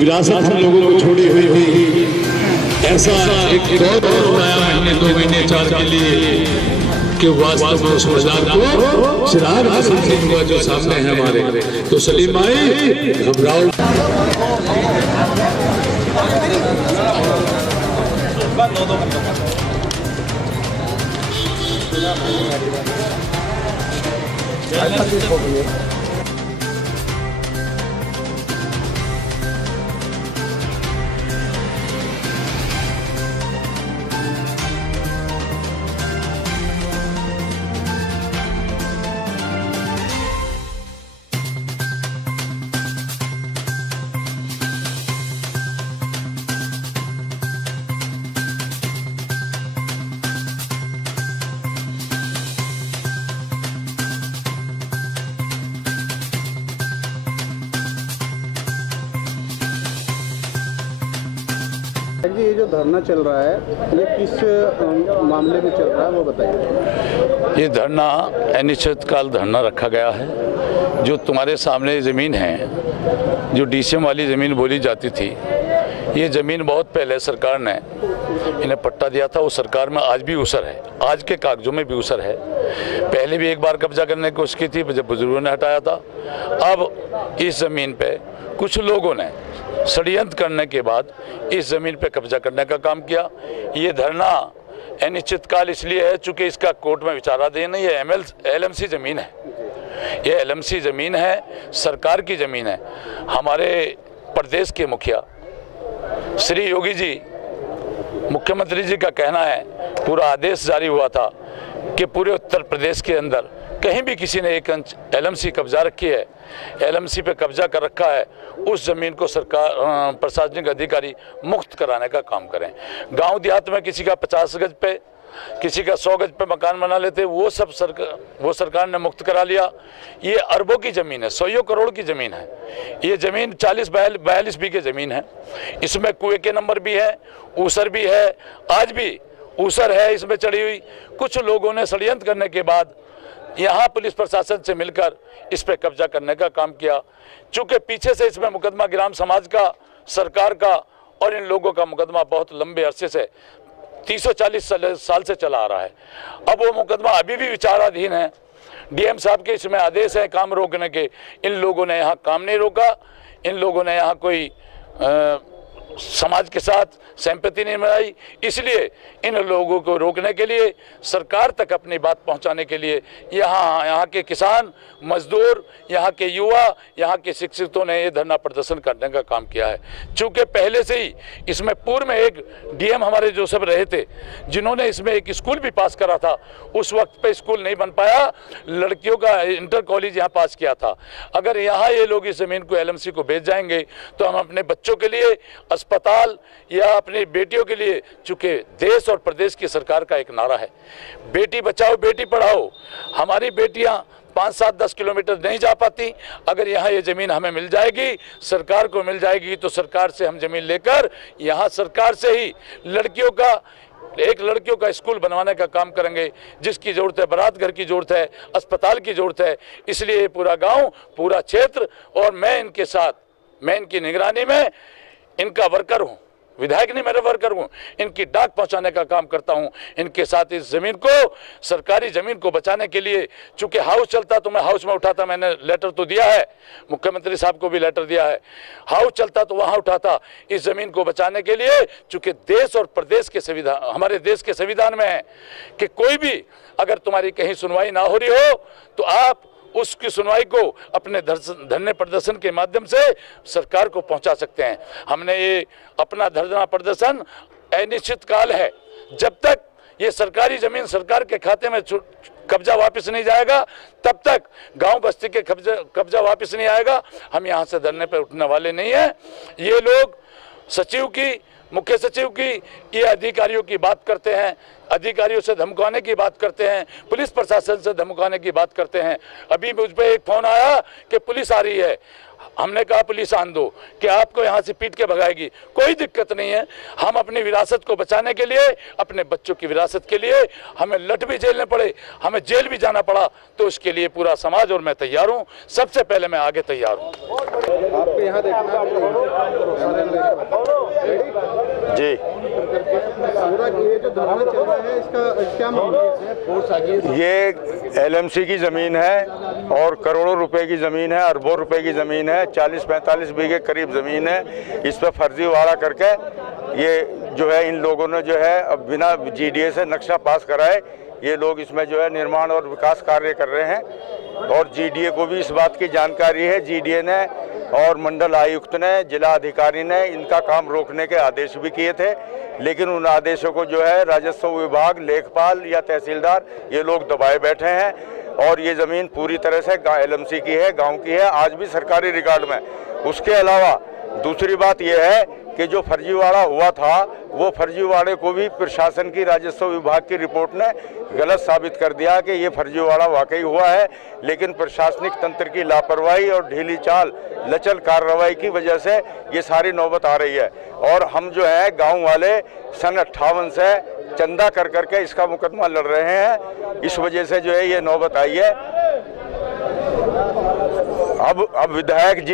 विरासत हम लोगों को छोड़ी हुई ऐसा एक दौर बनाया महीने 2 महीने 4 के लिए कि वास्तव में उस बाजार को चिराग हासिल नहीं हुआ जो सामने है हमारे। तो सलीम भाई घबराओ जी। ये जो धरना चल रहा है ये किस मामले में चल रहा है वो बताइए। ये धरना अनिश्चितकाल धरना रखा गया है। जो तुम्हारे सामने ज़मीन है, जो डीसीएम वाली ज़मीन बोली जाती थी, ये ज़मीन बहुत पहले सरकार ने इन्हें पट्टा दिया था। वो सरकार में आज भी उसर है, आज के कागजों में भी उसर है। पहले भी एक बार कब्जा करने की कोशिश की थी जब बुजुर्गों ने हटाया था। अब इस ज़मीन पे कुछ लोगों ने षड्यंत्र करने के बाद इस ज़मीन पे कब्जा करने का काम किया। ये धरना अनिश्चितकाल इसलिए है चूँकि इसका कोर्ट में विचाराधीन है। ये LMC ज़मीन है, ये LMC ज़मीन है, सरकार की ज़मीन है। हमारे प्रदेश के मुखिया श्री योगी जी, मुख्यमंत्री जी का कहना है, पूरा आदेश जारी हुआ था कि पूरे उत्तर प्रदेश के अंदर कहीं भी किसी ने 1 इंच LMC कब्जा रखी है, LMC पे कब्जा कर रखा है, उस ज़मीन को सरकार प्रशासनिक अधिकारी मुक्त कराने का काम करें। गांव देहात में किसी का 50 गज पे, किसी का 100 गज पे मकान बना लेते, वो सब सरकार ने मुक्त करा लिया। ये अरबों की ज़मीन है, 100 करोड़ की ज़मीन है। ये ज़मीन 40-42 बीघे ज़मीन है। इसमें कुएं के नंबर भी है, ऊसर भी है, आज भी ऊसर है इसमें चढ़ी हुई। कुछ लोगों ने षड्यंत्र करने के बाद यहाँ पुलिस प्रशासन से मिलकर इस पे कब्जा करने का काम किया। चूँकि पीछे से इसमें मुकदमा ग्राम समाज का, सरकार का और इन लोगों का मुकदमा बहुत लंबे अरसे से 340 साल से चला आ रहा है। अब वो मुकदमा अभी भी विचाराधीन है। DM साहब के इसमें आदेश है काम रोकने के। इन लोगों ने यहाँ काम नहीं रोका, इन लोगों ने यहाँ कोई समाज के साथ सहमति नहीं बनाई। इसलिए इन लोगों को रोकने के लिए, सरकार तक अपनी बात पहुंचाने के लिए यहाँ के किसान, मजदूर, यहाँ के युवा, यहाँ के शिक्षितों ने ये धरना प्रदर्शन करने का काम किया है। चूँकि पहले से ही इसमें पूर्व में एक DM हमारे जो सब रहे थे, जिन्होंने इसमें एक स्कूल भी पास करा था, उस वक्त पे स्कूल नहीं बन पाया, लड़कियों का इंटर कॉलेज यहाँ पास किया था। अगर यहाँ ये लोग इस ज़मीन को LMC को बेच जाएंगे तो हम अपने बच्चों के लिए अस्पताल या अपनी बेटियों के लिए, चूँकि देश और प्रदेश की सरकार का एक नारा है बेटी बचाओ बेटी पढ़ाओ, हमारी बेटियां 5-7-10 किलोमीटर नहीं जा पाती। अगर यहाँ ये ज़मीन हमें मिल जाएगी, सरकार को मिल जाएगी, तो सरकार से हम ज़मीन लेकर यहाँ सरकार से ही लड़कियों का स्कूल बनवाने का काम करेंगे। जिसकी ज़रूरत है, बारात घर की ज़रूरत है, अस्पताल की ज़रूरत है। इसलिए पूरा गाँव, पूरा क्षेत्र और मैं इनके साथ, मैं इनकी निगरानी में इनका वर्कर हूँ, विधायक नहीं मेरे वर्कर हूँ, इनकी डाक पहुंचाने का काम करता हूँ। इनके साथ इस ज़मीन को, सरकारी ज़मीन को बचाने के लिए, चूँकि हाउस चलता तो मैं हाउस में उठाता, मैंने लेटर तो दिया है, मुख्यमंत्री साहब को भी लेटर दिया है। हाउस चलता तो वहाँ उठाता, इस ज़मीन को बचाने के लिए। चूँकि देश और प्रदेश के संविधान, हमारे देश के संविधान में है कि कोई भी अगर तुम्हारी कहीं सुनवाई ना हो रही हो तो आप उसकी सुनवाई को अपने धरने प्रदर्शन के माध्यम से सरकार को पहुंचा सकते हैं। हमने ये अपना धरना प्रदर्शन अनिश्चितकाल है, जब तक ये सरकारी ज़मीन सरकार के खाते में कब्जा वापस नहीं जाएगा, तब तक गांव बस्ती के कब्जा वापस नहीं आएगा। हम यहाँ से धरने पर उठने वाले नहीं हैं। ये लोग सचिव की, मुख्य सचिव की, ये अधिकारियों की बात करते हैं, अधिकारियों से धमकाने की बात करते हैं, पुलिस प्रशासन से धमकाने की बात करते हैं। अभी मुझ पे एक फ़ोन आया कि पुलिस आ रही है। हमने कहा पुलिस आन दो कि आपको यहाँ से पीट के भगाएगी, कोई दिक्कत नहीं है। हम अपनी विरासत को बचाने के लिए, अपने बच्चों की विरासत के लिए हमें लठ भी झेलने पड़े, हमें जेल भी जाना पड़ा, तो उसके लिए पूरा समाज और मैं तैयार हूँ। सबसे पहले मैं आगे तैयार हूँ। आपको यहाँ देखना जी, ये जो धरना चल रहा है इसका क्या मामला है? ये एलएमसी की ज़मीन है और करोड़ों रुपए की ज़मीन है, अरबों रुपए की ज़मीन है, 40-45 बीघे करीब ज़मीन है। इस पर फर्जीवाड़ा करके ये जो है इन लोगों ने जो है अब बिना जीडीए से नक्शा पास कराए ये लोग इसमें जो है निर्माण और विकास कार्य कर रहे हैं। और जीडीए को भी इस बात की जानकारी है। जीडीए ने और मंडल आयुक्त ने, जिला अधिकारी ने इनका काम रोकने के आदेश भी किए थे, लेकिन उन आदेशों को जो है राजस्व विभाग, लेखपाल या तहसीलदार ये लोग दबाए बैठे हैं। और ये ज़मीन पूरी तरह से एलएमसी की है, गांव की है, आज भी सरकारी रिकॉर्ड में। उसके अलावा दूसरी बात यह है कि जो फर्जीवाड़ा हुआ था वो फर्जीवाड़े को भी प्रशासन की, राजस्व विभाग की रिपोर्ट ने गलत साबित कर दिया कि ये फर्जीवाड़ा वाकई हुआ है, लेकिन प्रशासनिक तंत्र की लापरवाही और ढीली चाल, लचल कार्रवाई की वजह से ये सारी नौबत आ रही है। और हम जो है गांव वाले सन 58 से चंदा कर करके इसका मुकदमा लड़ रहे हैं। इस वजह से जो है ये नौबत आई है। अब विधायक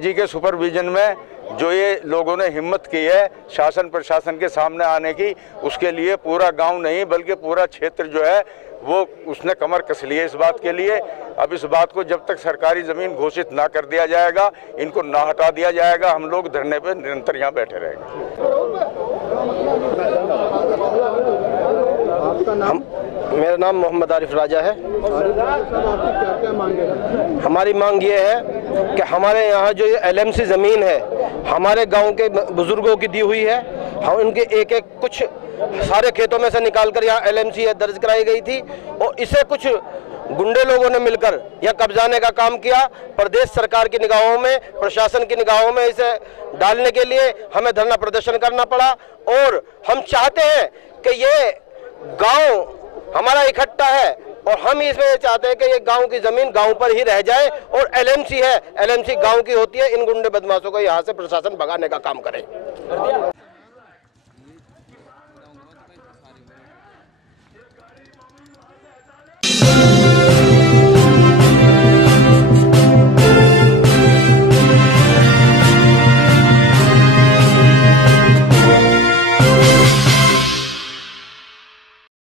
जी के सुपरविजन में जो ये लोगों ने हिम्मत की है शासन प्रशासन के सामने आने की, उसके लिए पूरा गांव नहीं बल्कि पूरा क्षेत्र जो है वो उसने कमर कस ली है इस बात के लिए। अब इस बात को जब तक सरकारी ज़मीन घोषित ना कर दिया जाएगा, इनको ना हटा दिया जाएगा, हम लोग धरने पे निरंतर यहाँ बैठे रहेंगे। मेरा नाम मोहम्मद आरिफ राजा है। हमारी मांग ये है कि हमारे यहाँ जो ये एलएमसी ज़मीन है हमारे गांव के बुजुर्गों की दी हुई है। हम उनके एक एक कुछ सारे खेतों में से निकालकर यहाँ एलएमसी दर्ज कराई गई थी और इसे कुछ गुंडे लोगों ने मिलकर यह कब्जाने का काम किया। प्रदेश सरकार की निगाहों में, प्रशासन की निगाहों में इसे डालने के लिए हमें धरना प्रदर्शन करना पड़ा। और हम चाहते हैं कि ये गांव हमारा इकट्ठा है और हम इसमें ये चाहते हैं कि ये गांव की ज़मीन गांव पर ही रह जाए और एलएमसी है, एलएमसी गांव की होती है। इन गुंडे बदमाशों को यहाँ से प्रशासन भगाने का काम करे।